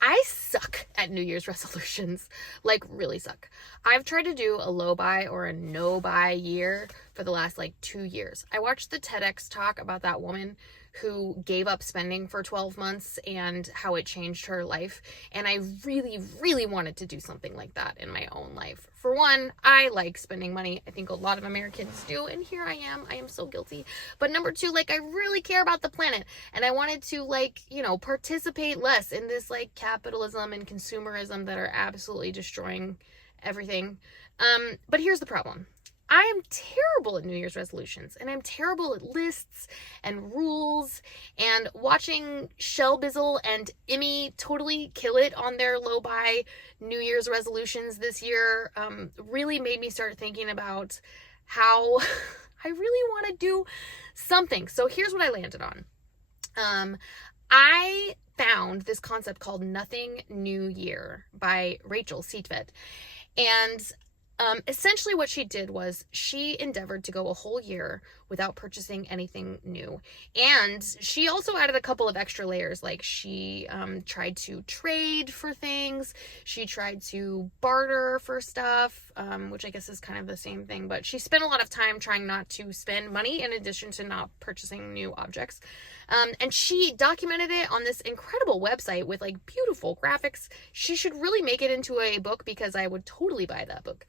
I suck at New Year's resolutions, like really suck. I've tried to do a low buy or a no buy year for the last like 2 years. I watched the TEDx talk about that woman who gave up spending for 12 months and how it changed her life. And I really, really wanted to do something like that in my own life. For one, I like spending money. I think a lot of Americans do. And here I am so guilty. But number two, like I really care about the planet. And I wanted to like, participate less in this like capitalism and consumerism that are absolutely destroying everything. But here's the problem. I am terrible at New Year's resolutions, and I'm terrible at lists and rules, and watching Shell Bizzle and Emmy totally kill it on their low buy New Year's resolutions this year really made me start thinking about how I really want to do something. So here's what I landed on. I found this concept called Nothing New Year by Rachel Seatvet, and essentially what she did was she endeavored to go a whole year without purchasing anything new. And she also added a couple of extra layers. Like she tried to trade for things. She tried to barter for stuff, which I guess is kind of the same thing. But she spent a lot of time trying not to spend money in addition to not purchasing new objects. And she documented it on this incredible website with like beautiful graphics. She should really make it into a book because I would totally buy that book.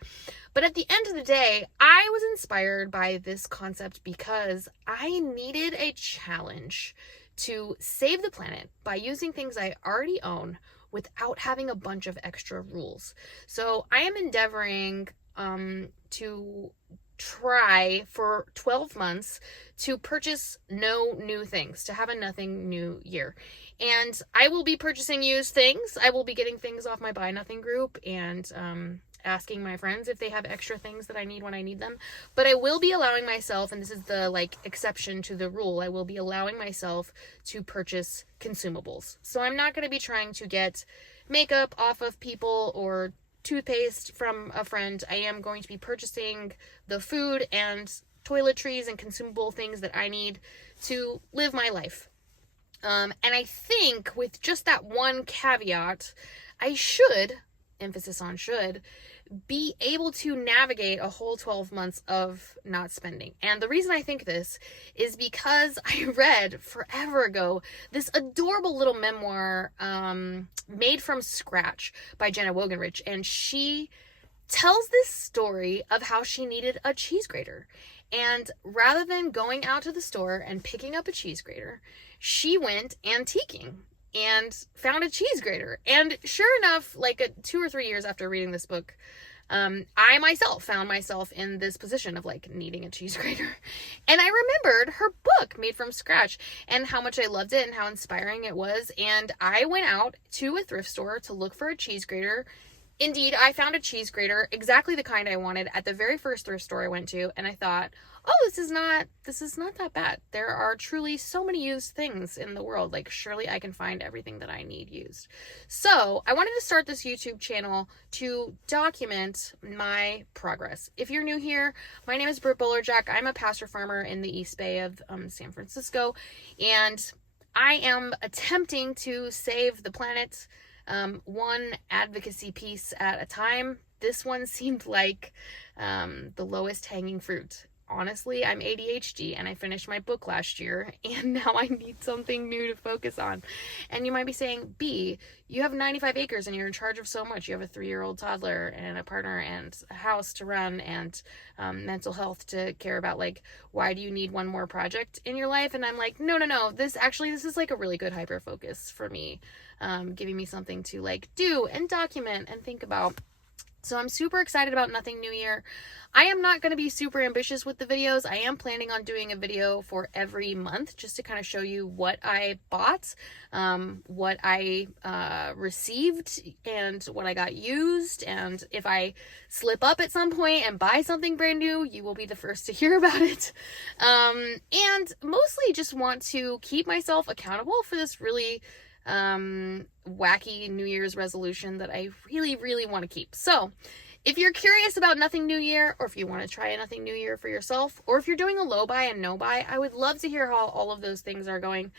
But at the end of the day, I was inspired by this concept because I needed a challenge to save the planet by using things I already own without having a bunch of extra rules. So I am endeavoring to try for 12 months to purchase no new things, to have a nothing new year. And I will be purchasing used things. I will be getting things off my Buy Nothing group and asking my friends if they have extra things that I need when I need them. But I will be allowing myself, and this is the like exception to the rule, I will be allowing myself to purchase consumables. So I'm not going to be trying to get makeup off of people or toothpaste from a friend. I am going to be purchasing the food and toiletries and consumable things that I need to live my life. And I think with just that one caveat, I should, emphasis on should, be able to navigate a whole 12 months of not spending. And the reason I think this is because I read forever ago this adorable little memoir made from scratch by Jenna Woginrich, and she tells this story of how she needed a cheese grater. And rather than going out to the store and picking up a cheese grater, she went antiquing and found a cheese grater. And sure enough, like 2 or 3 years after reading this book, I myself found myself in this position of like needing a cheese grater. And I remembered her book Made from Scratch and how much I loved it and how inspiring it was. And I went out to a thrift store to look for a cheese grater. Indeed, I found a cheese grater, exactly the kind I wanted, at the very first thrift store I went to, and I thought, oh, this is not that bad. There are truly so many used things in the world. Like, surely I can find everything that I need used. So I wanted to start this YouTube channel to document my progress. If you're new here, my name is Britt Bowlerjack. I'm a pasture farmer in the East Bay of San Francisco, and I am attempting to save the planet one advocacy piece at a time. This one seemed like the lowest hanging fruit. Honestly, I'm ADHD and I finished my book last year and now I need something new to focus on. And you might be saying, B, you have 95 acres and you're in charge of so much. You have a 3-year-old toddler and a partner and a house to run and mental health to care about. Like, why do you need one more project in your life? And I'm like, no. This is like a really good hyper focus for me, giving me something to like do and document and think about. So I'm super excited about Nothing New Year. I am not going to be super ambitious with the videos. I am planning on doing a video for every month just to kind of show you what I bought, what I received, and what I got used. And if I slip up at some point and buy something brand new, you will be the first to hear about it. And mostly just want to keep myself accountable for this really wacky New Year's resolution that I really, really want to keep. So if you're curious about Nothing New Year, or if you want to try a Nothing New Year for yourself, or if you're doing a low buy and no buy, I would love to hear how all of those things are going.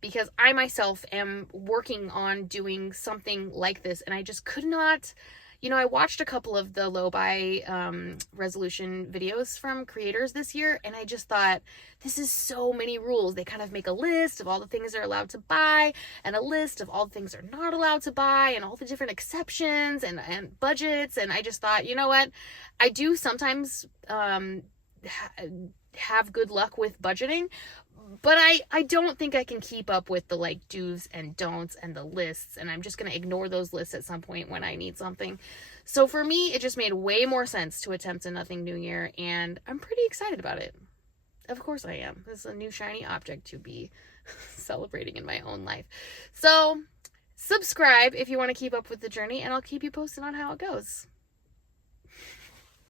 because I myself am working on doing something like this, and I just could not. I watched a couple of the low buy resolution videos from creators this year, and I just thought, this is so many rules. They kind of make a list of all the things they're allowed to buy, and a list of all the things they're not allowed to buy, and all the different exceptions and budgets. And I just thought, you know what? I do sometimes have good luck with budgeting, but I don't think I can keep up with the like do's and don'ts and the lists, and I'm just going to ignore those lists at some point when I need something. So for me, it just made way more sense to attempt a nothing new year, and I'm pretty excited about it. Of course I am. This is a new shiny object to be celebrating in my own life. So subscribe if you want to keep up with the journey, and I'll keep you posted on how it goes.